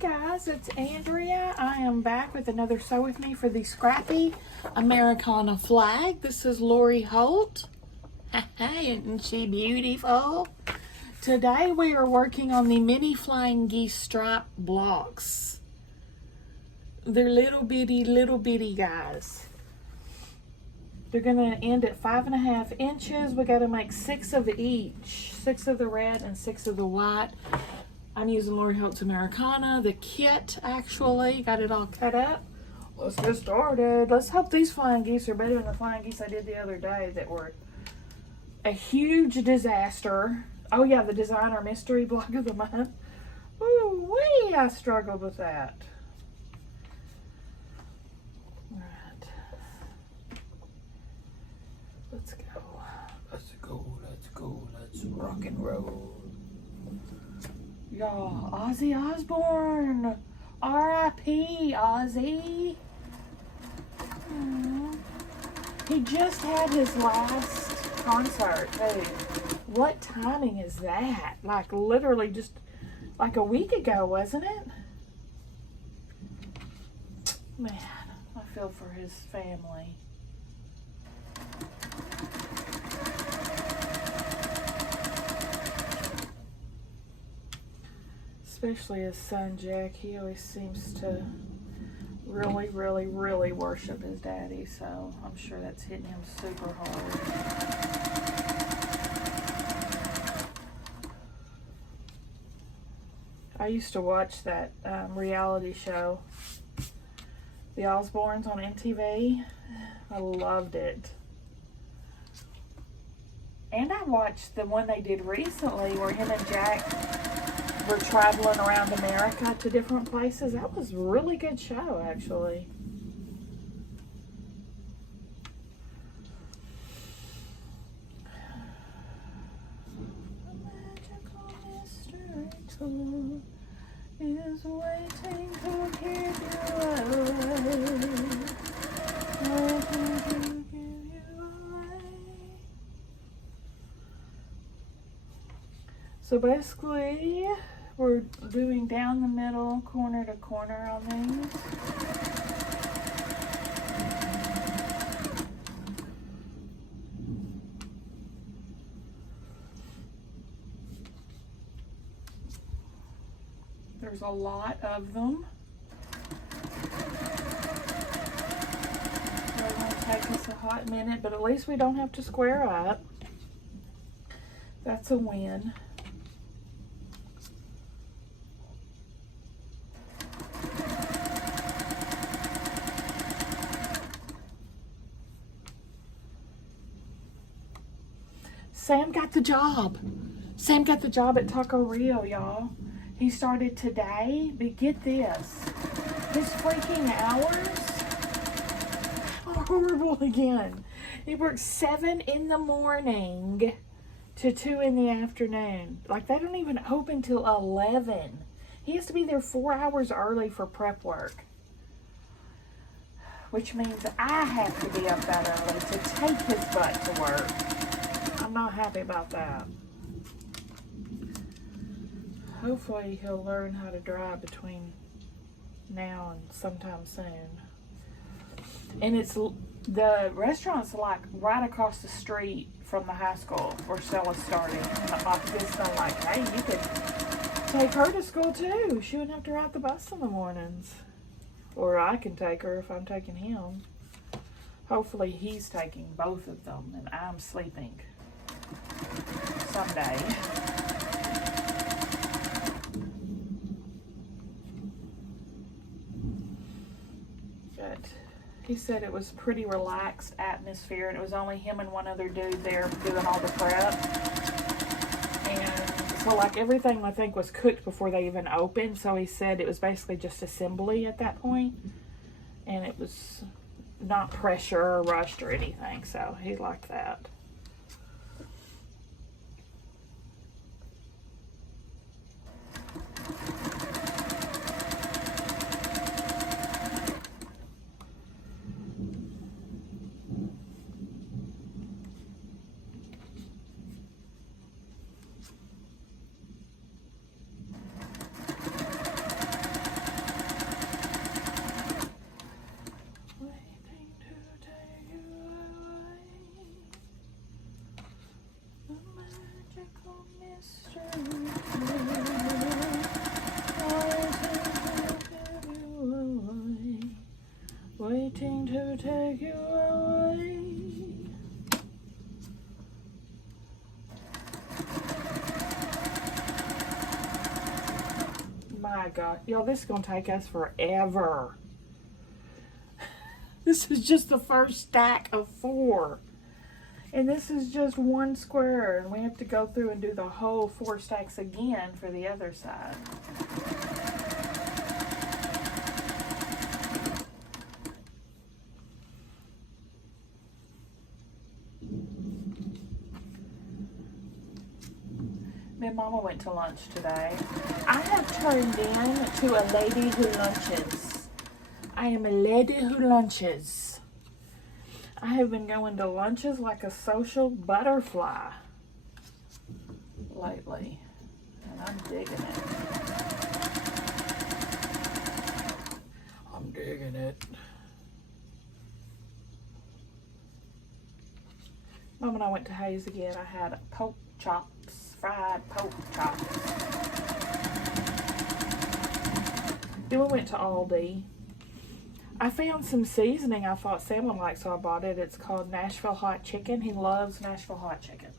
guys, it's Andrea. I am back with another Sew With Me for the Scrappy Americana flag. This is Lori Holt. Isn't she beautiful? Today we are working on the mini flying geese stripe blocks. They're little bitty guys. They're gonna end at 5.5 inches. We gotta make 6 of each. 6 of the red and 6 of the white. I'm using Lori Holt's Americana, the kit actually. Got it all cut up. Let's get started. Let's hope these flying geese are better than the flying geese I did the other day that were a huge disaster. Oh yeah, the designer mystery block of the month. Ooh wee, I struggled with that. Alright. Let's go. Let's rock and roll. Y'all, Ozzy Osbourne, R.I.P. Ozzy. He just had his last concert too. What timing is that? Like literally just like a week ago, wasn't it? Man, I feel for his family. Especially his son Jack. He always seems to really worship his daddy, so I'm sure that's hitting him super hard. I used to watch that reality show, The Osbournes on MTV. I loved it. And I watched the one they did recently where him and Jack were traveling around America to different places. That was a really good show, actually. A magical mystery tour is waiting to give you away. So basically, we're doing down the middle, corner to corner on these. There's a lot of them. They're going to take us a hot minute, but at least we don't have to square up. That's a win. Sam got the job. Sam got the job at Taco Rio, y'all. He started today, but get this. His freaking hours are horrible again. He works 7 in the morning to 2 in the afternoon. Like, they don't even open till 11. He has to be there 4 hours early for prep work. Which means I have to be up that early to take his butt to work. I'm not happy about that. Hopefully he'll learn how to drive between now and sometime soon. And it's the restaurant's like right across the street from the high school where Stella's starting. My sister's like, hey, you could take her to school too. She wouldn't have to ride the bus in the mornings. Or I can take her if I'm taking him. Hopefully he's taking both of them and I'm sleeping someday. But he said it was pretty relaxed atmosphere and it was only him and one other dude there doing all the prep. And so like everything I think was cooked before they even opened, so he said it was basically just assembly at that point. And it was not pressure or rushed or anything, so he liked that. Waiting to take you away. My God, y'all, this is gonna take us forever. This is just the first stack of 4. And this is just 1 square, and we have to go through and do the whole 4 stacks again for the other side. Me and Mama went to lunch today. I have turned in to a lady who lunches. I am a lady who lunches. I have been going to lunches like a social butterfly lately, and I'm digging it. I'm digging it. Mom and I went to Hayes again. I had pork chops, fried pork chops. Then we went to Aldi. I found some seasoning I thought Sam would like, so I bought it. It's called Nashville Hot Chicken. He loves Nashville Hot Chicken.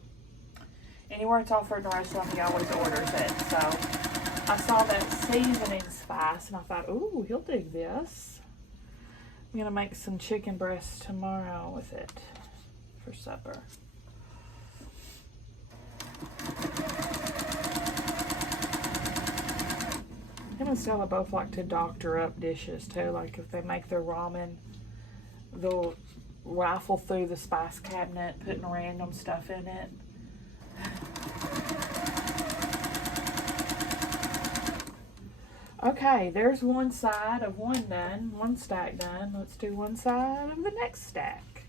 Anywhere it's offered in a restaurant, he always orders it. So I saw that seasoning spice, and I thought, ooh, he'll dig this. I'm going to make some chicken breasts tomorrow with it for supper. Him and Stella both like to doctor up dishes too. Like if they make their ramen, they'll rifle through the spice cabinet, putting random stuff in it. Okay, there's one side of one done, one stack done. Let's do one side of the next stack.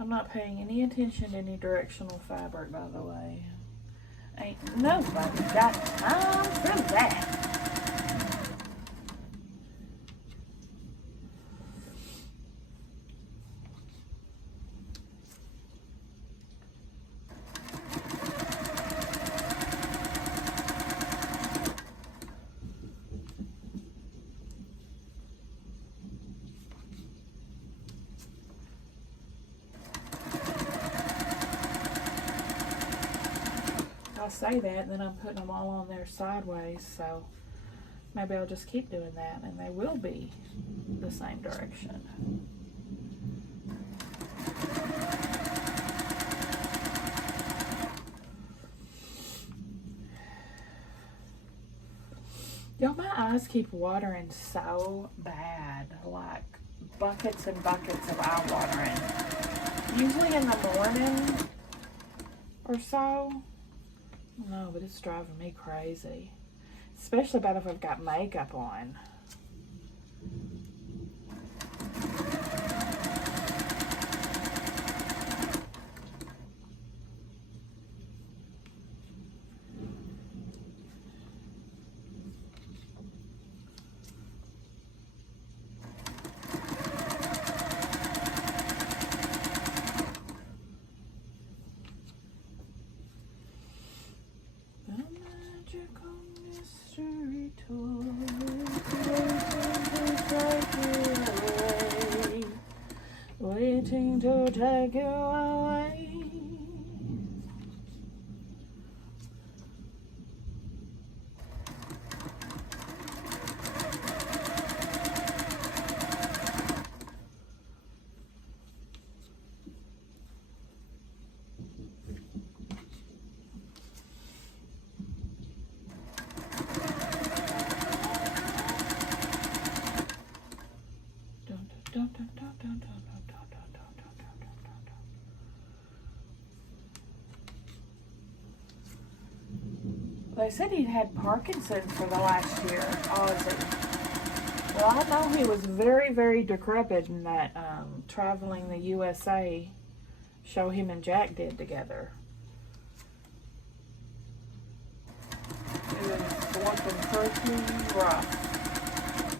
I'm not paying any attention to any directional fabric, by the way. Ain't nobody got time for that. I say that, and then I'm putting them all on there sideways, so maybe I'll just keep doing that, and they will be the same direction. Y'all, my eyes keep watering so bad, like buckets and buckets of eye watering. Usually in the morning or so. No, but it's driving me crazy. Especially bad if I've got makeup on. Waiting to take you away. They said he'd had Parkinson's for the last year, Ozzy. Well, I know he was very, very decrepit in that Traveling the USA show him and Jack did together. It was looking pretty rough.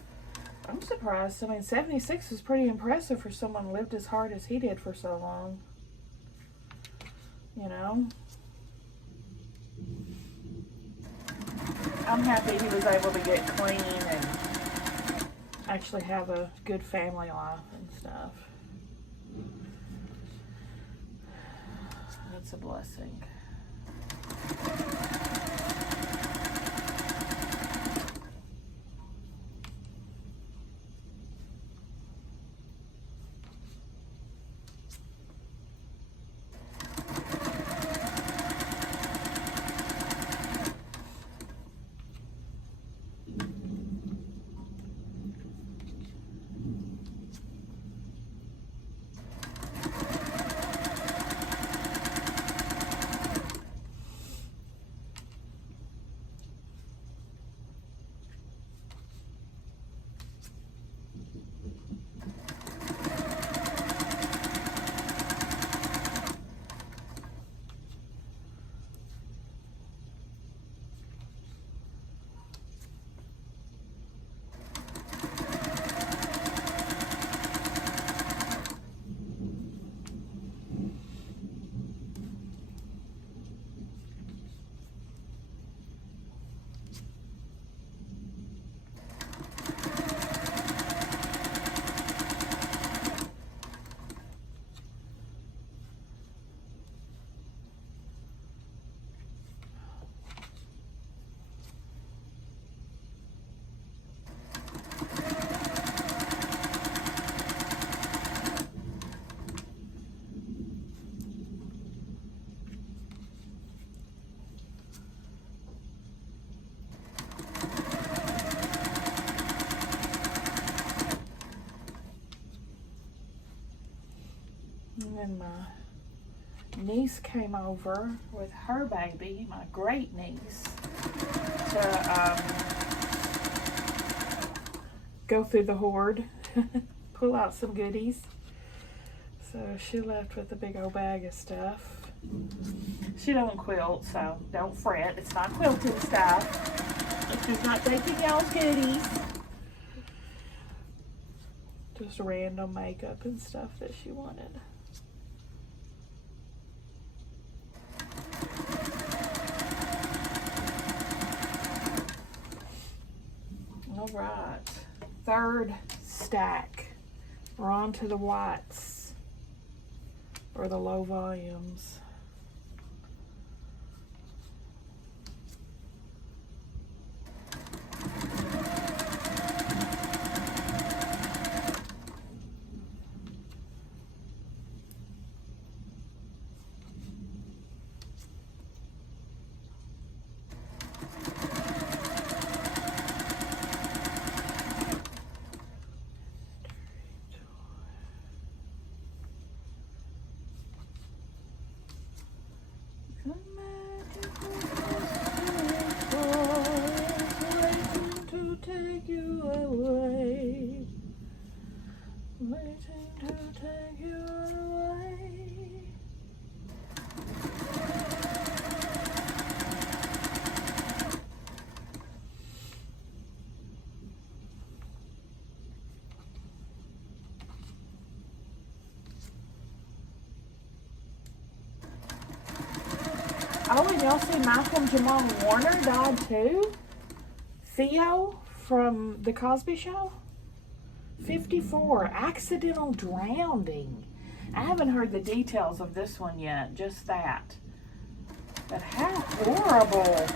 I'm surprised. I mean, 76 is pretty impressive for someone who lived as hard as he did for so long. You know? I'm happy he was able to get clean and actually have a good family life and stuff. That's a blessing. And then my niece came over with her baby, my great niece, to go through the hoard, pull out some goodies. So she left with a big old bag of stuff. She don't quilt, so don't fret. It's not quilting stuff. She's not taking y'all's goodies. Just random makeup and stuff that she wanted. All right, third stack. We're on to the whites, or the low volumes. Oh, and y'all see Malcolm Jamal Warner died too? Theo from The Cosby Show? 54, accidental drowning. I haven't heard the details of this one yet, just that. But how horrible.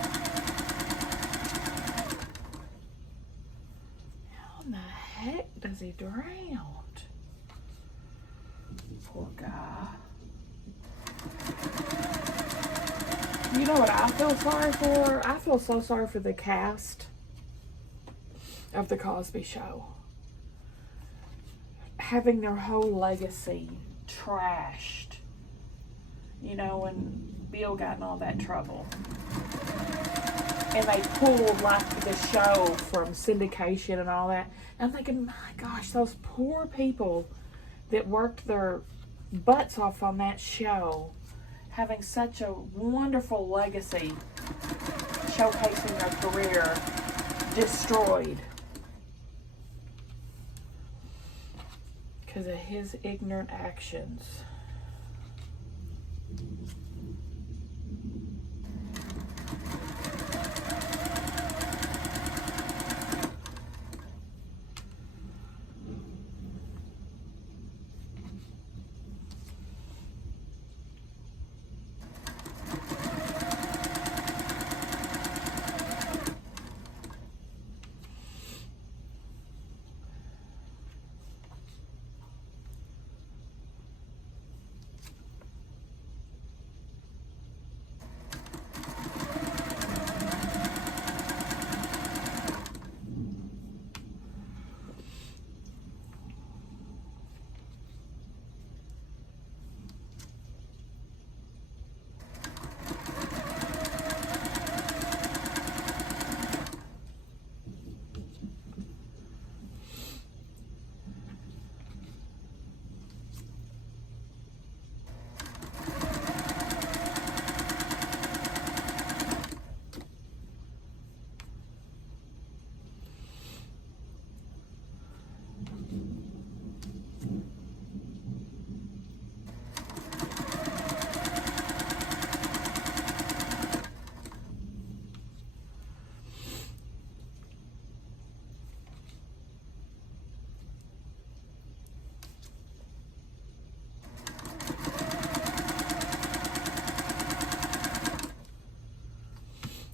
How in the heck does he drown? Poor guy. You know what I feel sorry for? I feel so sorry for the cast of The Cosby Show. Having their whole legacy trashed. You know, when Bill got in all that trouble. And they pulled like the show from syndication and all that. And I'm thinking, my gosh, those poor people that worked their butts off on that show, having such a wonderful legacy, showcasing their career, destroyed. because of his ignorant actions.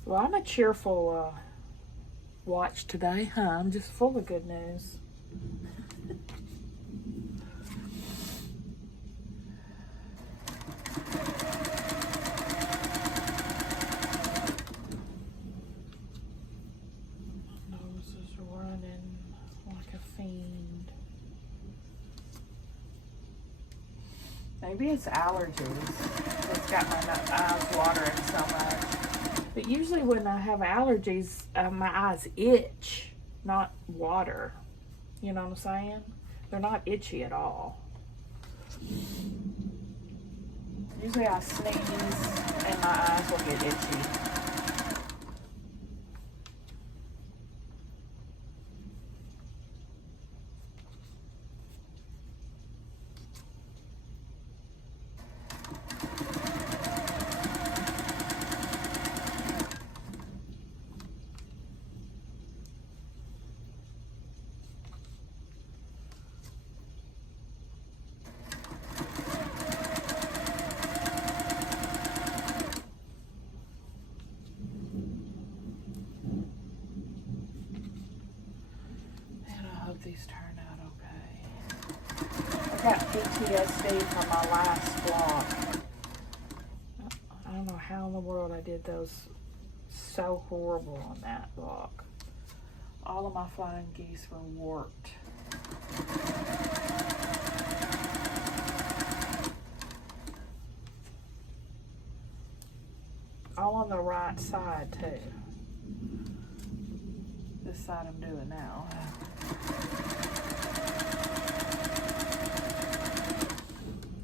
Well, I'm a cheerful watch today, huh? I'm just full of good news. Nose is running like a fiend. Maybe it's allergies. It's got my eyes watering so much. But usually when I have allergies, my eyes itch, not water. You know what I'm saying? They're not itchy at all. Usually I sneeze and my eyes will get itchy. These turn out okay. I got PTSD from my last vlog. I don't know how in the world I did those so horrible on that vlog. All of my flying geese were warped. All on the right side too. This side I'm doing now.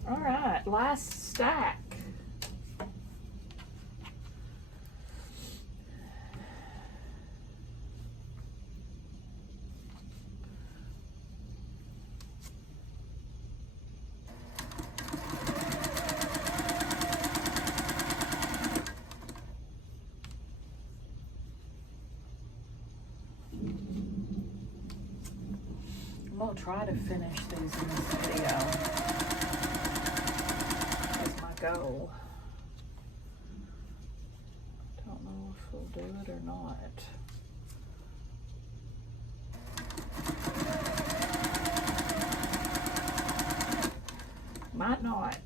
All right, last stack. I'm gonna try to finish these in this video. That's my goal. Don't know if we'll do it or not. Might not.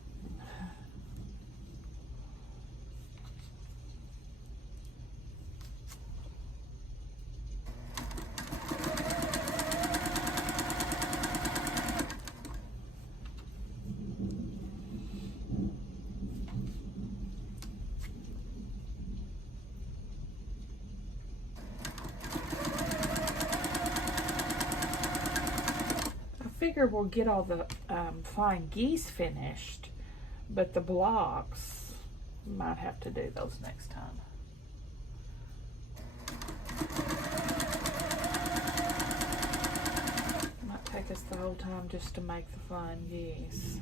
Figure we'll get all the flying geese finished, but the blocks, might have to do those next time. Might take us the whole time just to make the fun geese.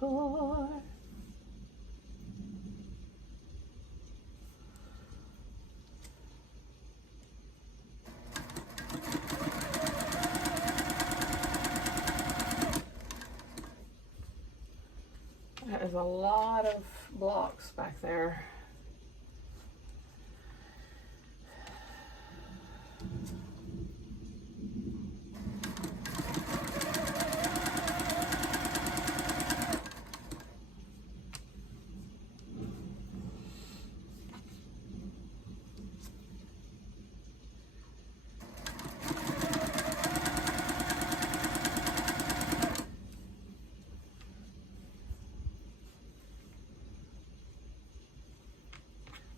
Tour. That is a lot of blocks back there.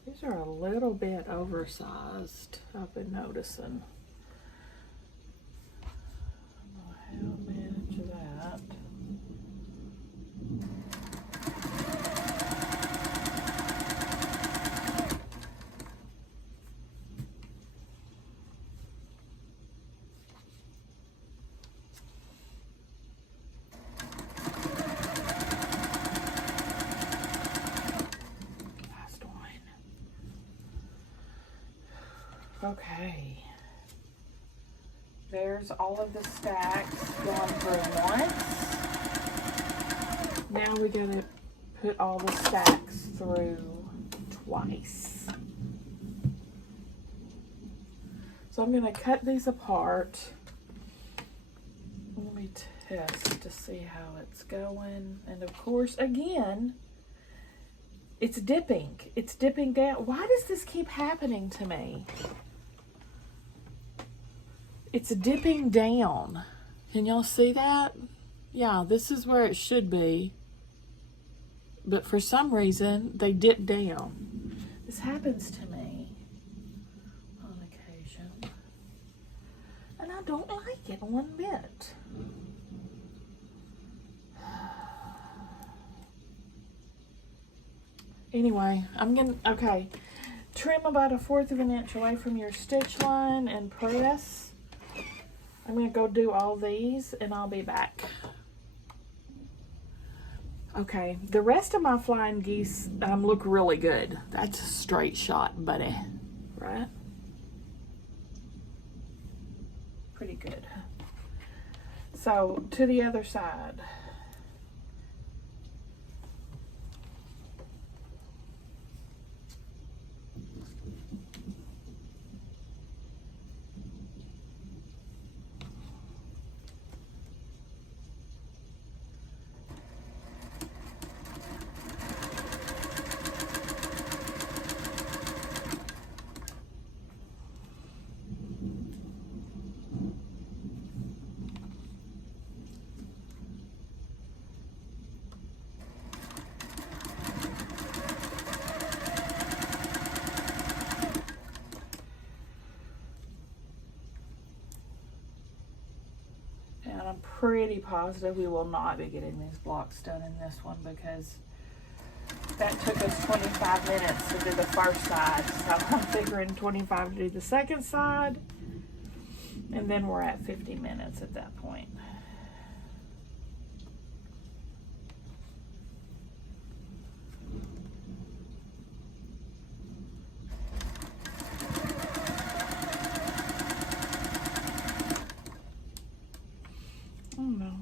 These are a little bit oversized, I've been noticing. I don't know how to manage that. Okay, there's all of the stacks going through once. Now we're going to put all the stacks through twice. So I'm going to cut these apart. Let me test to see how it's going. And of course, again, it's dipping. It's dipping down. Why does this keep happening to me? It's dipping down. Can y'all see that? Yeah, this is where it should be. but for some reason they dip down. This happens to me on occasion, and I don't like it one bit. Anyway, okay, trim about 1/4 of an inch away from your stitch line and press. I'm gonna go do all these and I'll be back. Okay, the rest of my flying geese look really good. That's a straight shot, buddy, right? Pretty good. So, to the other side. And I'm pretty positive we will not be getting these blocks done in this one because that took us 25 minutes to do the first side. So I'm figuring 25 to do the second side. And then we're at 50 minutes at that point. Oh no,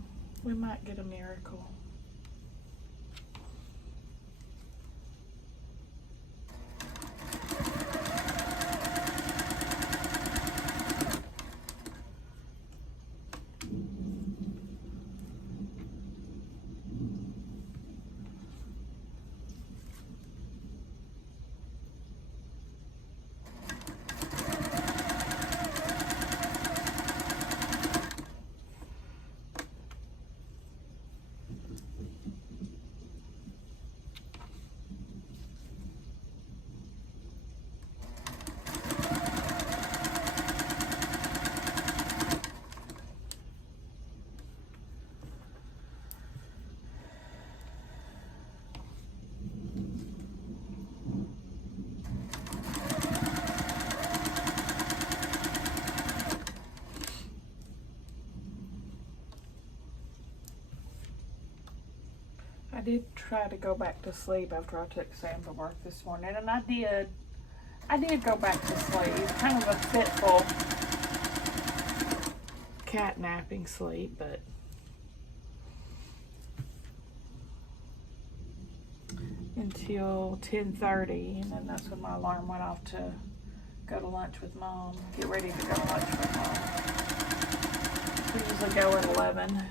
we might get a miracle. I did try to go back to sleep after I took Sam to work this morning, and I did go back to sleep. Kind of a fitful cat napping sleep, but until 10:30, and then that's when my alarm went off to go to lunch with Mom. Get ready to go to lunch with Mom. We usually go at 11.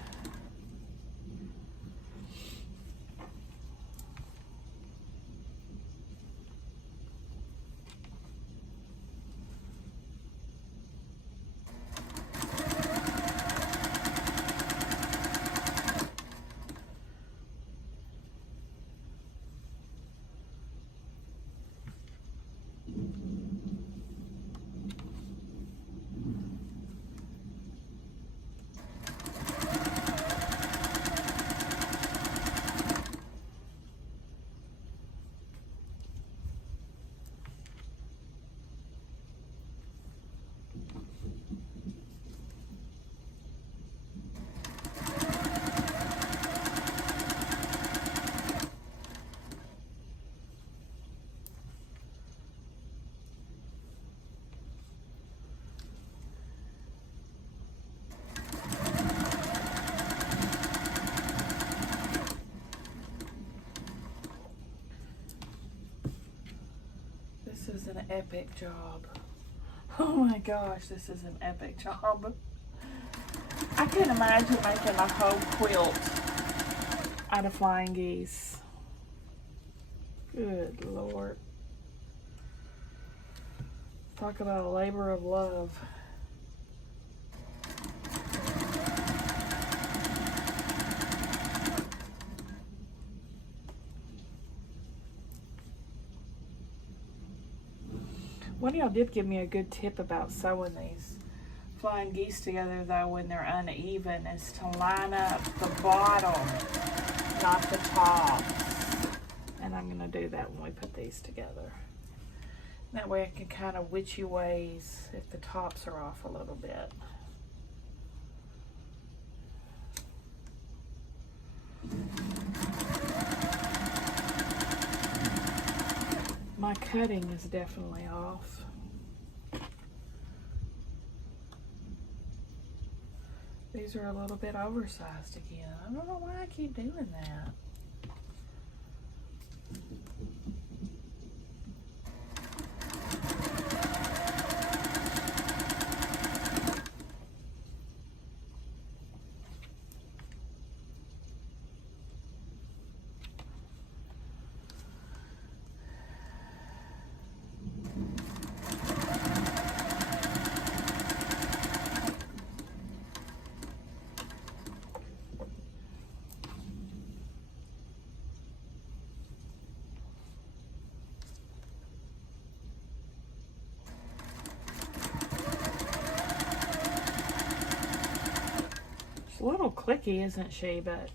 This is an epic job. Oh my gosh, this is an epic job. I can imagine making a whole quilt out of flying geese. Good Lord. Talk about a labor of love. One of y'all did give me a good tip about sewing these flying geese together, though, when they're uneven, is to line up the bottom, not the top. And I'm going to do that when we put these together. That way I can kind of witchy ways if the tops are off a little bit. My cutting is definitely off. These are a little bit oversized again. I don't know why I keep doing that. A little clicky, isn't she? But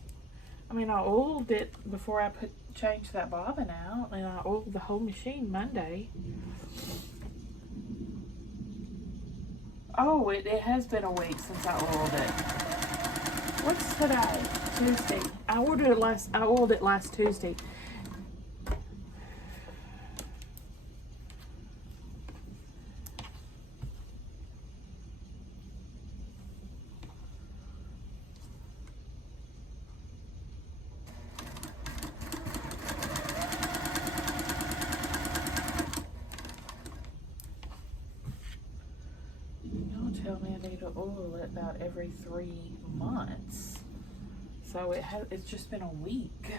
I mean, I oiled it before I changed that bobbin out, and I oiled the whole machine Monday. Oh, it has been a week since I oiled it. What's today? Tuesday. I oiled it last Tuesday. Tell me I need to oil it about every 3 months. So it's just been a week.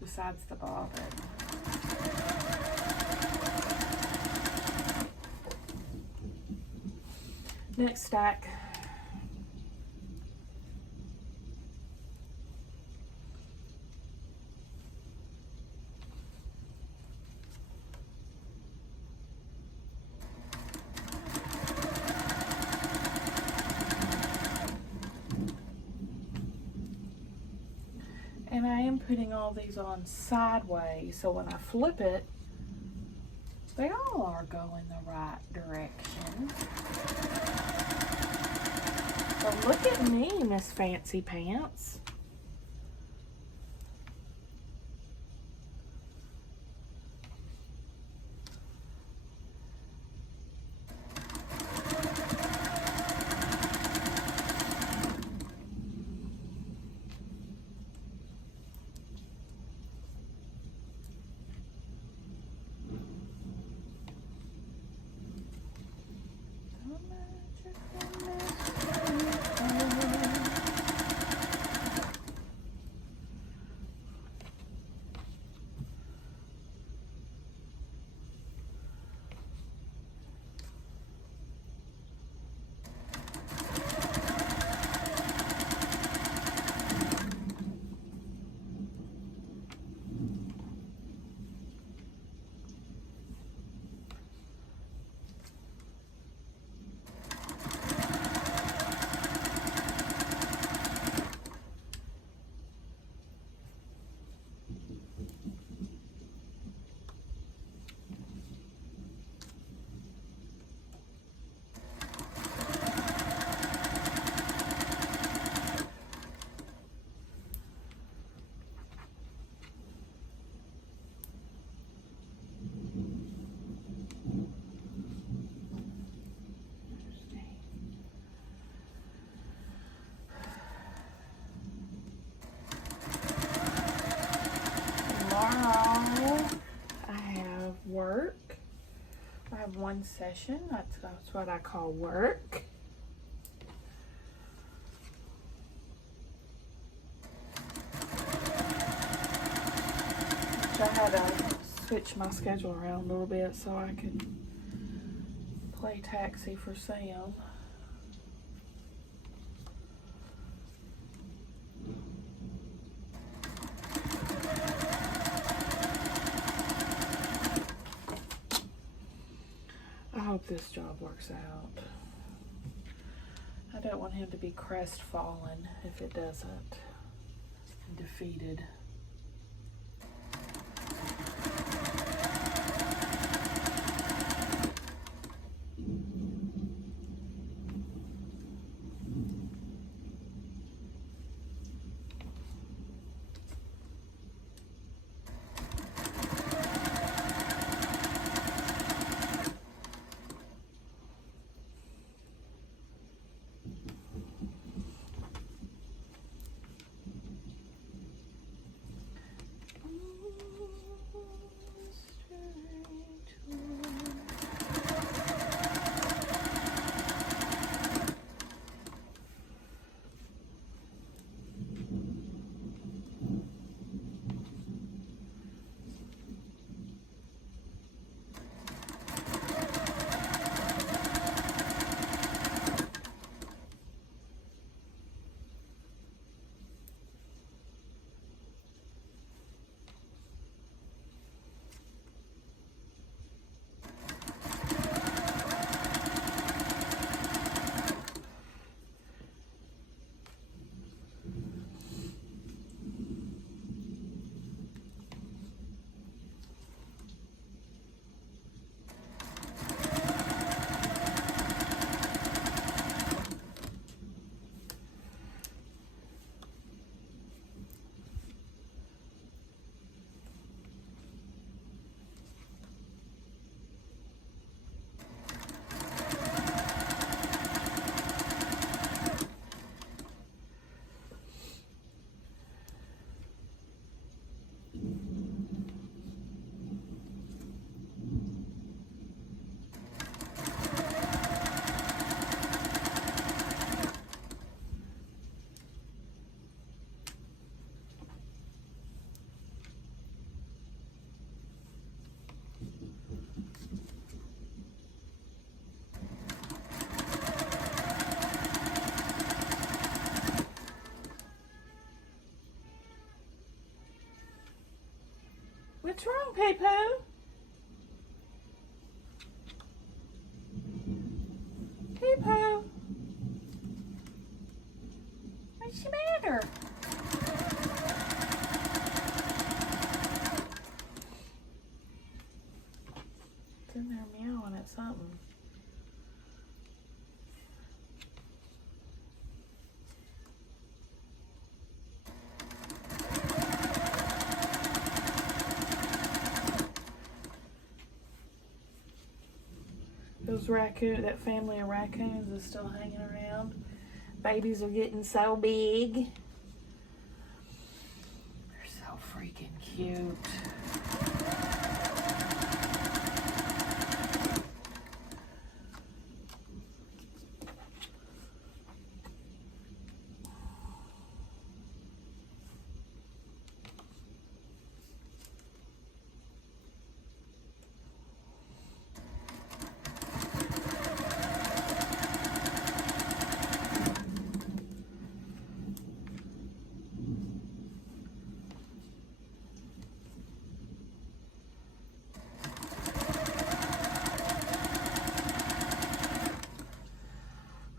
Besides the bobbin. Next stack. And I am putting all these on sideways, so when I flip it, they all are going the right direction. So look at me, Miss Fancy Pants. Tomorrow I have work. I have one session. That's what I call work. Which I had to switch my schedule around a little bit so I could play taxi for Sam. this job works out. I don't want him to be crestfallen if it doesn't. Defeated. What's wrong, Pee-Poo? Pee-Poo? What's the matter? It's in there meowing at something. That family of raccoons is still hanging around. Babies are getting so big. They're so freaking cute.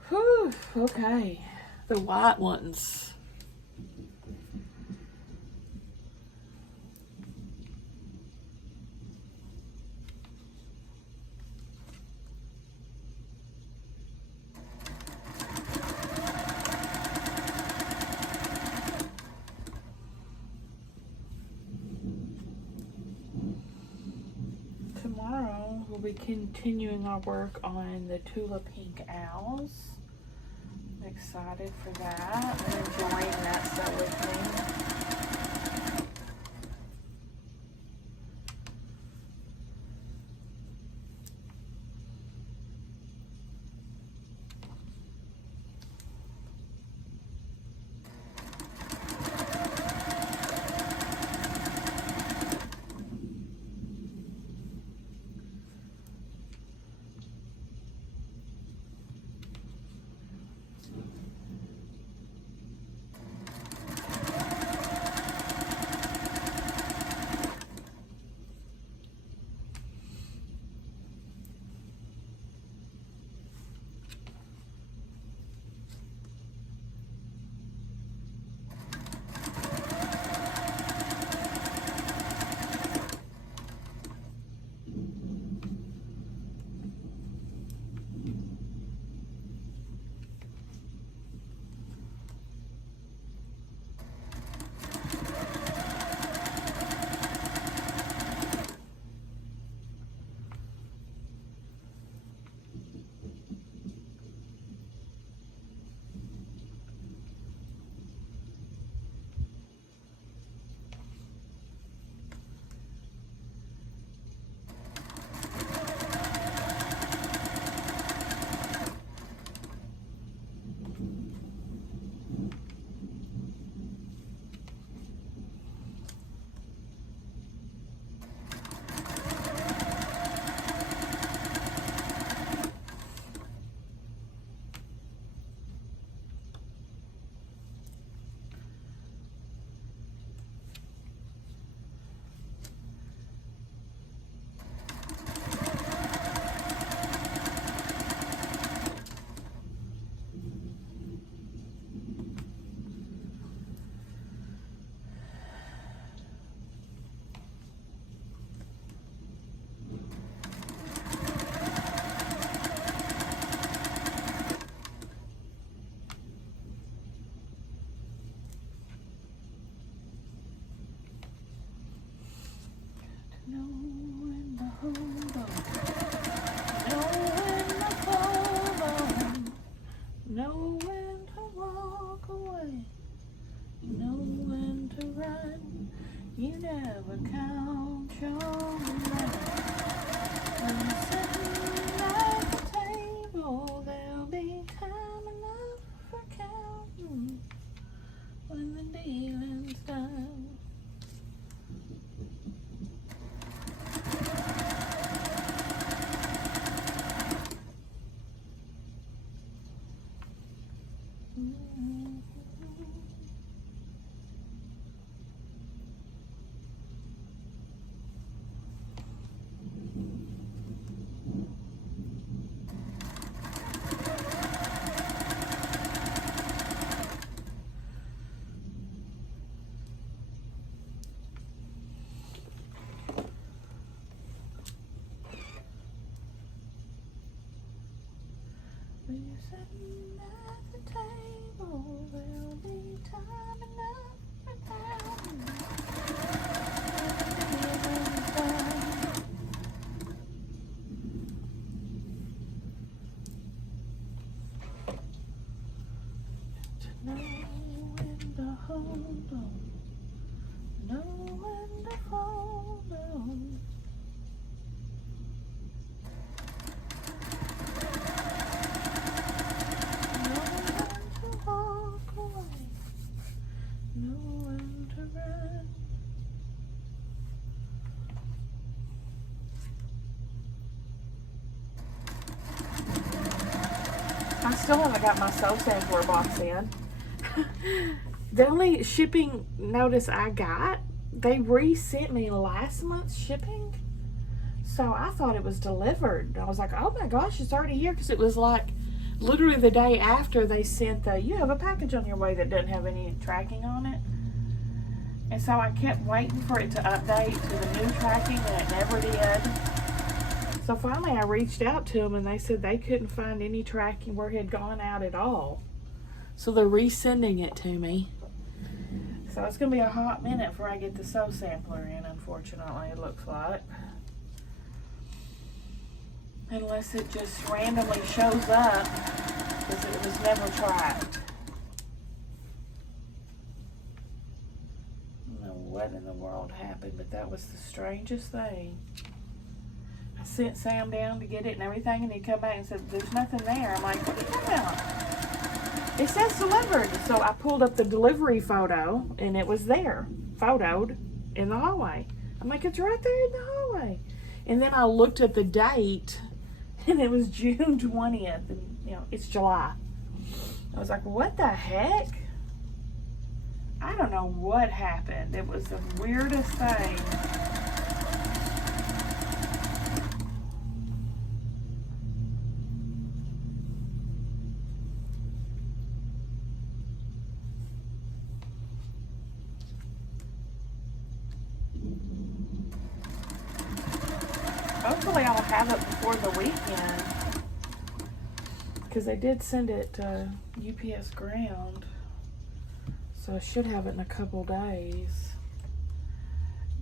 Whew, okay, the white ones. Tomorrow we'll be continuing our work on the Tula Pink Owls. I'm excited for that. I'm enjoying that so with me. Know when to hold on. Know when to hold on. Know when to walk away. Know when to run. You never count your money. When you're sitting at the table, there'll be time enough for counting when the dealing's done. When you're sitting at the table, there'll be time enough for counting. To know when to hold on, know when to hold on. I still haven't got my soul sampler box in. The only shipping notice I got, they resent me last month's shipping. So I thought it was delivered. I was like, oh my gosh, it's already here, because it was like literally the day after they sent the, you have a package on your way that doesn't have any tracking on it. And so I kept waiting for it to update to the new tracking, and it never did. So finally I reached out to them, and they said they couldn't find any tracking where it had gone out at all. So they're resending it to me. So it's going to be a hot minute before I get the soul sampler in, unfortunately, it looks like. Unless it just randomly shows up, because it was never tracked. I don't know what in the world happened, but that was the strangest thing. I sent Sam down to get it and everything, and he come back and said, there's nothing there. I'm like, what are you talking about? It says delivered. So I pulled up the delivery photo, and it was there, photoed in the hallway. I'm like, it's right there in the hallway. And then I looked at the date, and it was June 20th, and you know, it's July. I was like, what the heck? I don't know what happened. It was the weirdest thing. Hopefully I'll have it before the weekend, because they did send it to UPS ground, so I should have it in a couple days.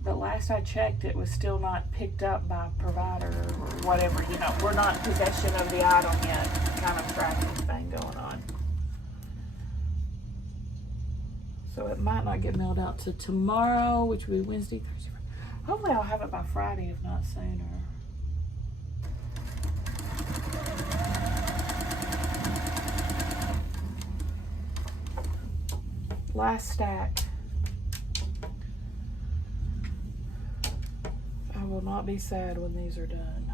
But last I checked, it was still not picked up by provider or whatever. You know, we're not in possession of the item yet, kind of tracking thing going on. So it might not get mailed out to tomorrow, which will be Wednesday, Thursday. Hopefully I'll have it by Friday, if not sooner. Last stack. I will not be sad when these are done.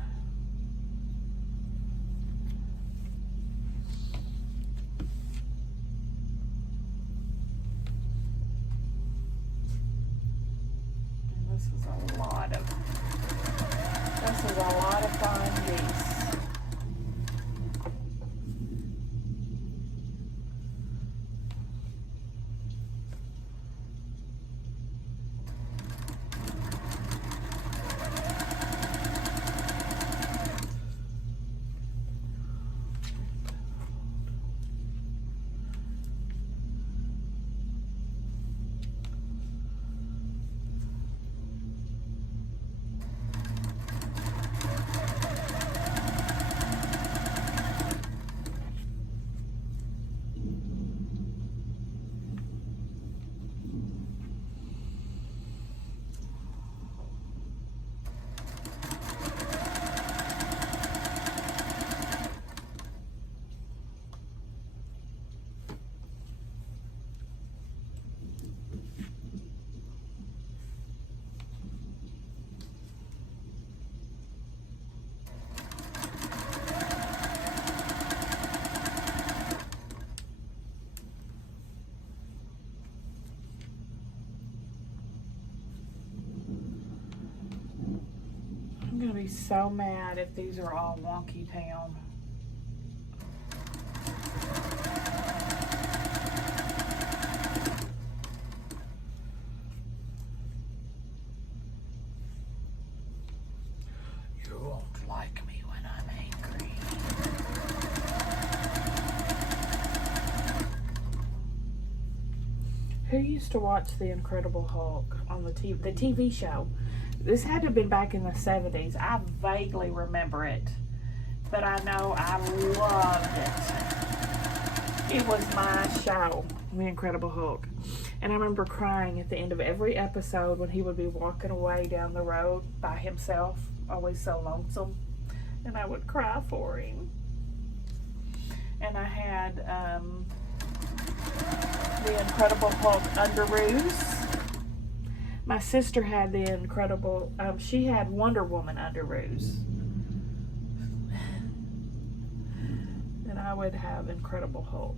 And this is a lot of fine geese. going to be so mad if these are all wonky town. You won't like me when I'm angry. Who used to watch The Incredible Hulk on the TV show? This had to have been back in the 70s. I vaguely remember it, but I know I loved it. It was my show, The Incredible Hulk. And I remember crying at the end of every episode when he would be walking away down the road by himself, always so lonesome. And I would cry for him. And I had The Incredible Hulk underoos. My sister had the Incredible, she had Wonder Woman underoos. And I would have Incredible Hulk.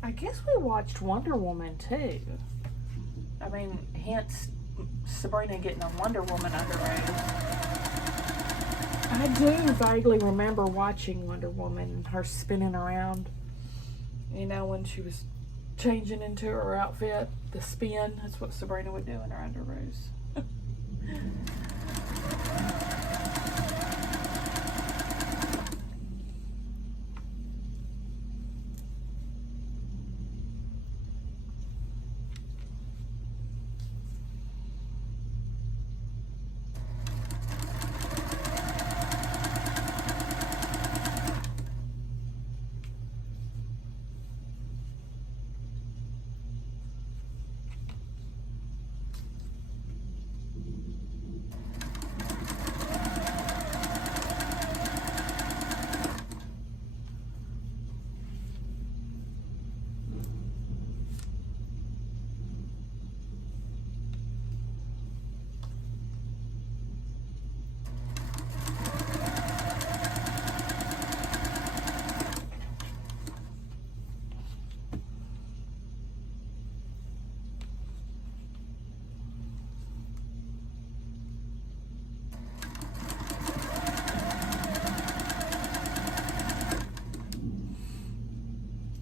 I guess we watched Wonder Woman too. I mean, hence Sabrina getting a Wonder Woman underage. I do vaguely remember watching Wonder Woman, her spinning around. You know, when she was changing into her outfit, the spin. That's what Sabrina would do in her underoos.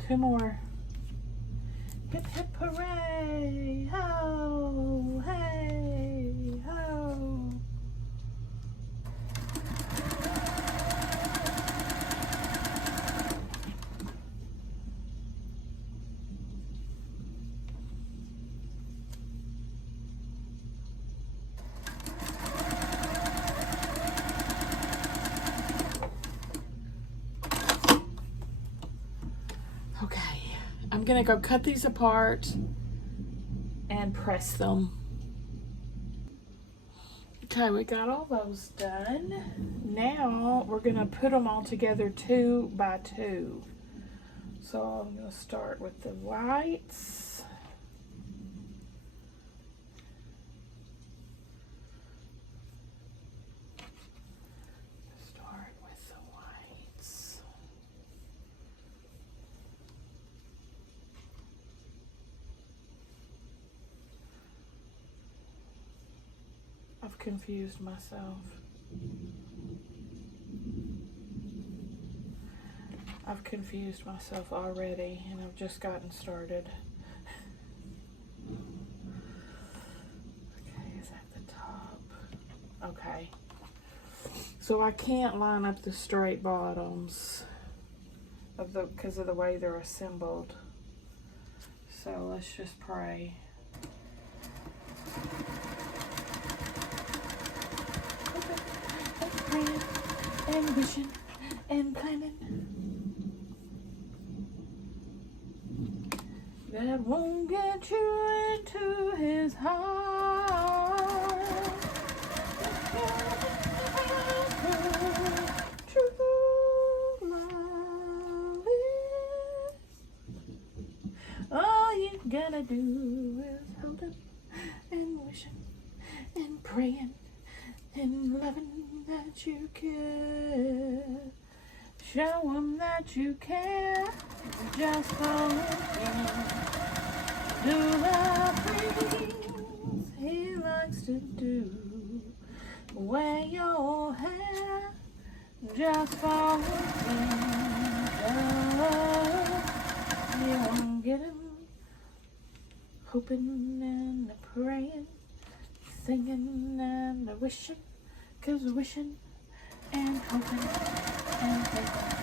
Two more. Hip hip hooray! Ho! Hey! Ho! Okay, I'm gonna go cut these apart and press them. Okay, we got all those done. Now we're going to put them all together 2 by 2. So I'm going to start with the whites. Start with the whites. I've confused myself. I've confused myself already, and I've just gotten started. Okay, is that the top? Okay. So I can't line up the straight bottoms because of the way they're assembled. So let's just pray. And praying and wishing and planning. That won't get you into his heart. True love is. All you gotta do is hold him and wishing and praying and loving that you care. Show him that you care. Just for him. Do the things he likes to do. Wear your hair just for him. You won't get him. Hoping and praying, singing and wishing, 'cause wishing and hoping and thinking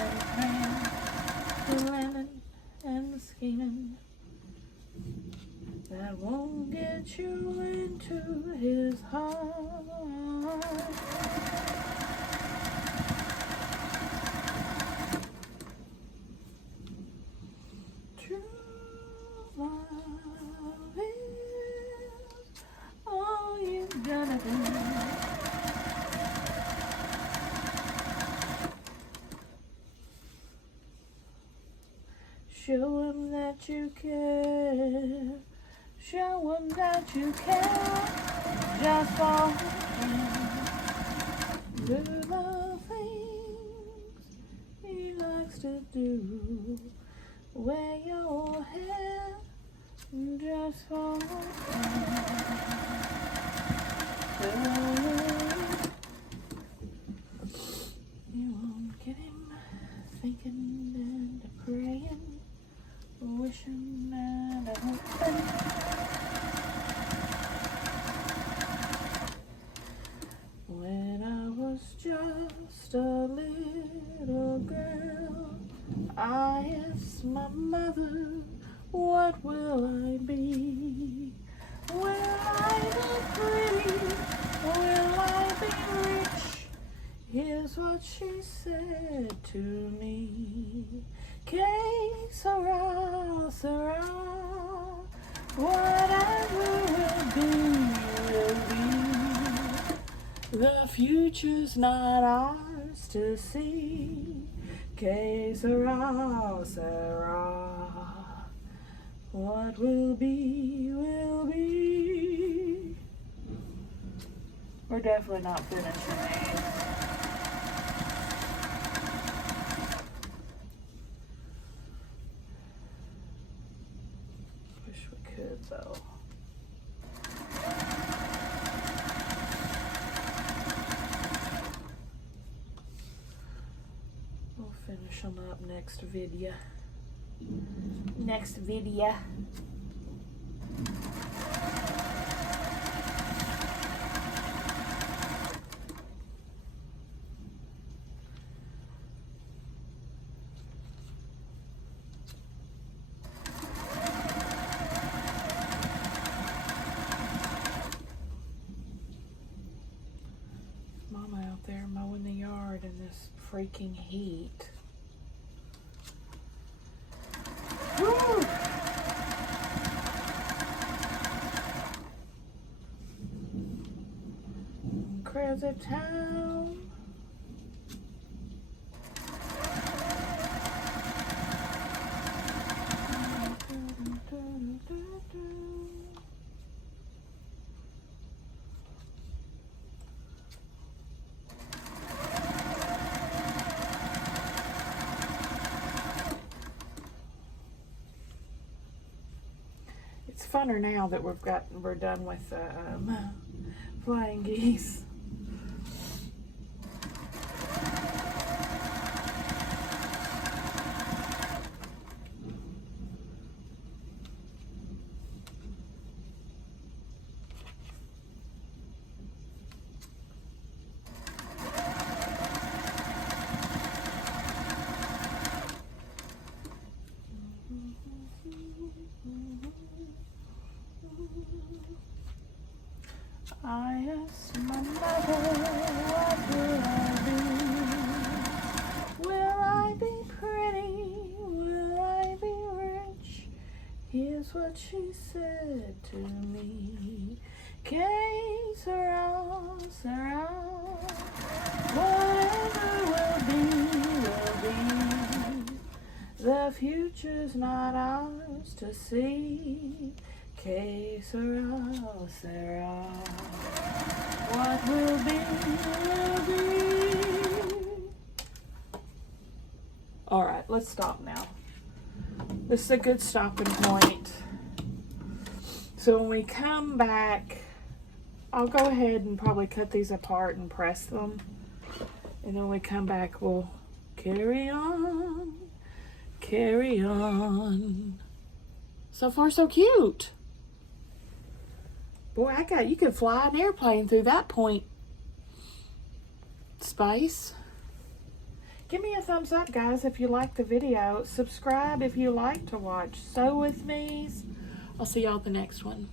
and praying, planning and scheming, that won't get you into his heart. True love is all you gotta do. Show him that you care. Show him that you care. Just for him. Do the things he likes to do. Wear your hair just for him. You won't get him thinking and praying, wishing and hoping. When I was just a little girl, I asked my mother, what will I be? Will I be pretty? Will I be rich? Here's what she said to me. Que sera, sera. Whatever will be. The future's not ours to see. Que sera, sera. What will be, will be. We're definitely not finishing these. Wish we could though. We'll finish them up next video. Next video. Mama out there mowing the yard in this freaking heat. Woo! crazy town. It's funner now that we're done with flying geese. I asked my mother, what will I be? Will I be pretty? Will I be rich? Here's what she said to me. Que sera, sera. Whatever will be. The future's not ours to see. Que sera, sera. What will be, will be. All right, let's stop now. This is a good stopping point. So when we come back, I'll go ahead and probably cut these apart and press them. And then when we come back, we'll carry on, carry on. So far, so cute. Boy, you could fly an airplane through that point. Space. Give me a thumbs up, guys, if you like the video. Subscribe if you like to watch Sew With Me's. I'll see y'all at the next one.